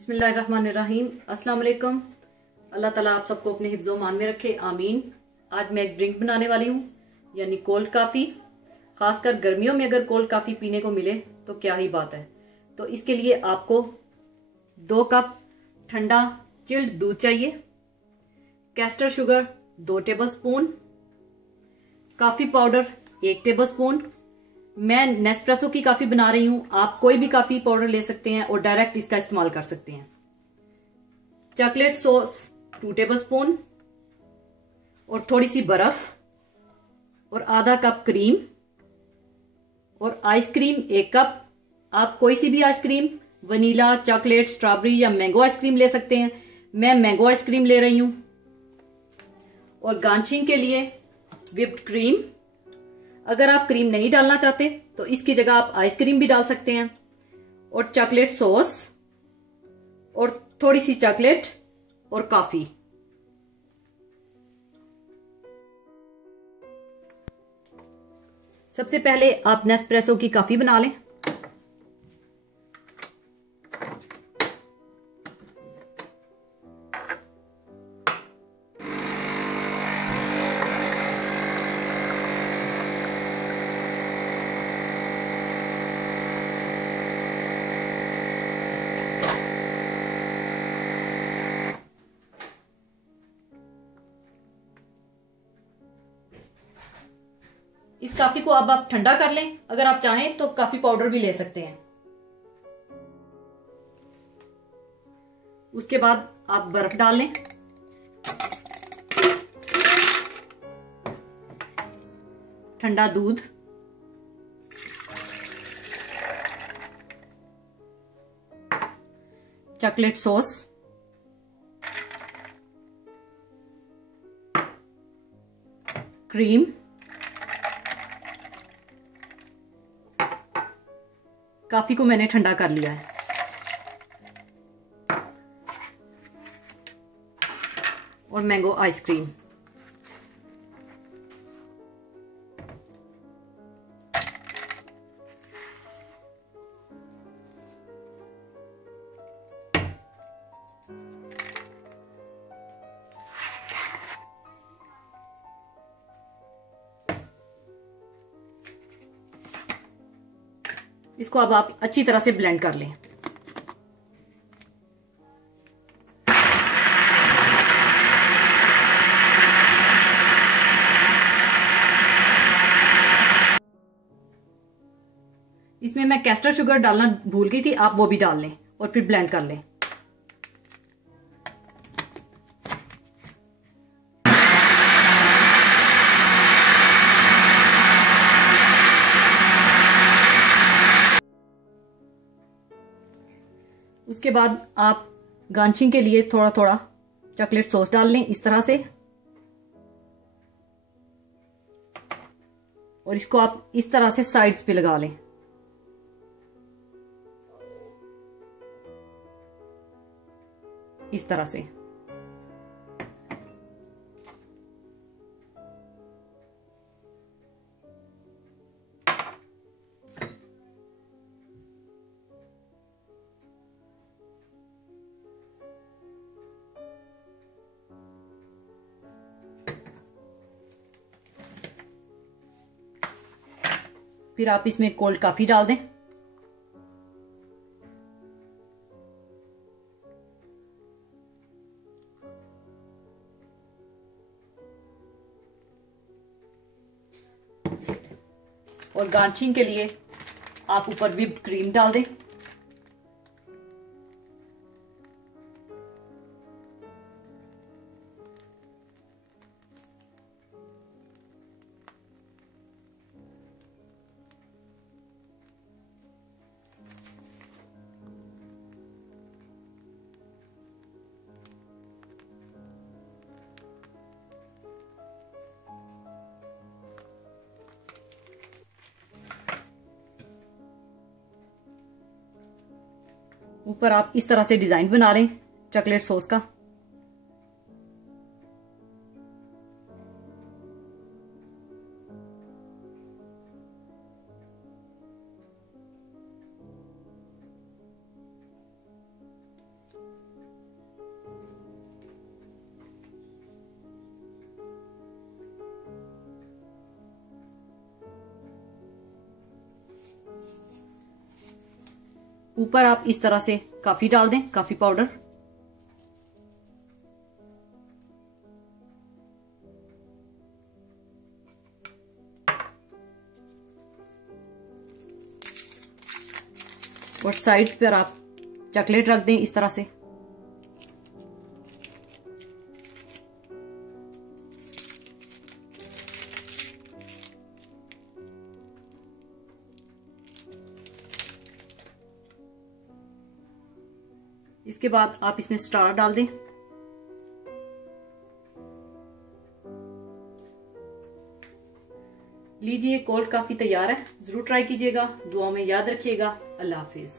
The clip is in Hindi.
बिस्मिल्लाहिर्रहमानिर्रहीम। अस्सलाम वालेकुम। अल्लाह ताला आप सबको अपने हिफ्ज़ो मान में रखे, आमीन। आज मैं एक ड्रिंक बनाने वाली हूँ, यानी कोल्ड काफ़ी। ख़ासकर गर्मियों में अगर कोल्ड काफ़ी पीने को मिले तो क्या ही बात है। तो इसके लिए आपको 2 कप ठंडा चिल्ड दूध चाहिए, castor sugar 2 tablespoon, coffee powder 1 tablespoon. मैं नेस्प्रेसो की काफ़ी बना रही हूँ, आप कोई भी काफ़ी पाउडर ले सकते हैं और डायरेक्ट इसका इस्तेमाल कर सकते हैं। चॉकलेट सॉस 2 टेबलस्पून और थोड़ी सी बर्फ और आधा कप क्रीम और आइसक्रीम 1 कप। आप कोई सी भी आइसक्रीम, वनीला, चॉकलेट, स्ट्रॉबेरी या मैंगो आइसक्रीम ले सकते हैं। मैं मैंगो आइसक्रीम ले रही हूं। और गार्निशिंग के लिए व्हिप्ड क्रीम। अगर आप क्रीम नहीं डालना चाहते तो इसकी जगह आप आइसक्रीम भी डाल सकते हैं। और चॉकलेट सॉस और थोड़ी सी चॉकलेट और कॉफी। सबसे पहले आप नेस्प्रेसो की कॉफी बना लें। इस कॉफी को अब आप ठंडा कर लें। अगर आप चाहें तो कॉफी पाउडर भी ले सकते हैं। उसके बाद आप बर्फ डाल लें। ठंडा दूध, चॉकलेट सॉस, क्रीम, कॉफी को मैंने ठंडा कर लिया है, और मैंगो आइसक्रीम। इसको अब आप अच्छी तरह से ब्लेंड कर लें। इसमें मैं कैस्टर शुगर डालना भूल गई थी, आप वो भी डाल लें और फिर ब्लेंड कर लें। उसके बाद आप गार्निशिंग के लिए थोड़ा थोड़ा चॉकलेट सॉस डाल लें इस तरह से, और इसको आप इस तरह से साइड्स पे लगा लें। इस तरह से। फिर आप इसमें कोल्ड कॉफी डाल दें। और गार्निशिंग के लिए आप ऊपर व्हिप्ड क्रीम डाल दें। ऊपर आप इस तरह से डिजाइन बना लें चॉकलेट सॉस का। ऊपर आप इस तरह से काफी डाल दें, काफी पाउडर। और साइड पर आप चॉकलेट रख दें इस तरह से। इसके बाद आप इसमें स्टार डाल दें। लीजिए, कोल्ड कॉफी तैयार है। जरूर ट्राई कीजिएगा। दुआओं में याद रखिएगा। अल्लाह हाफिज।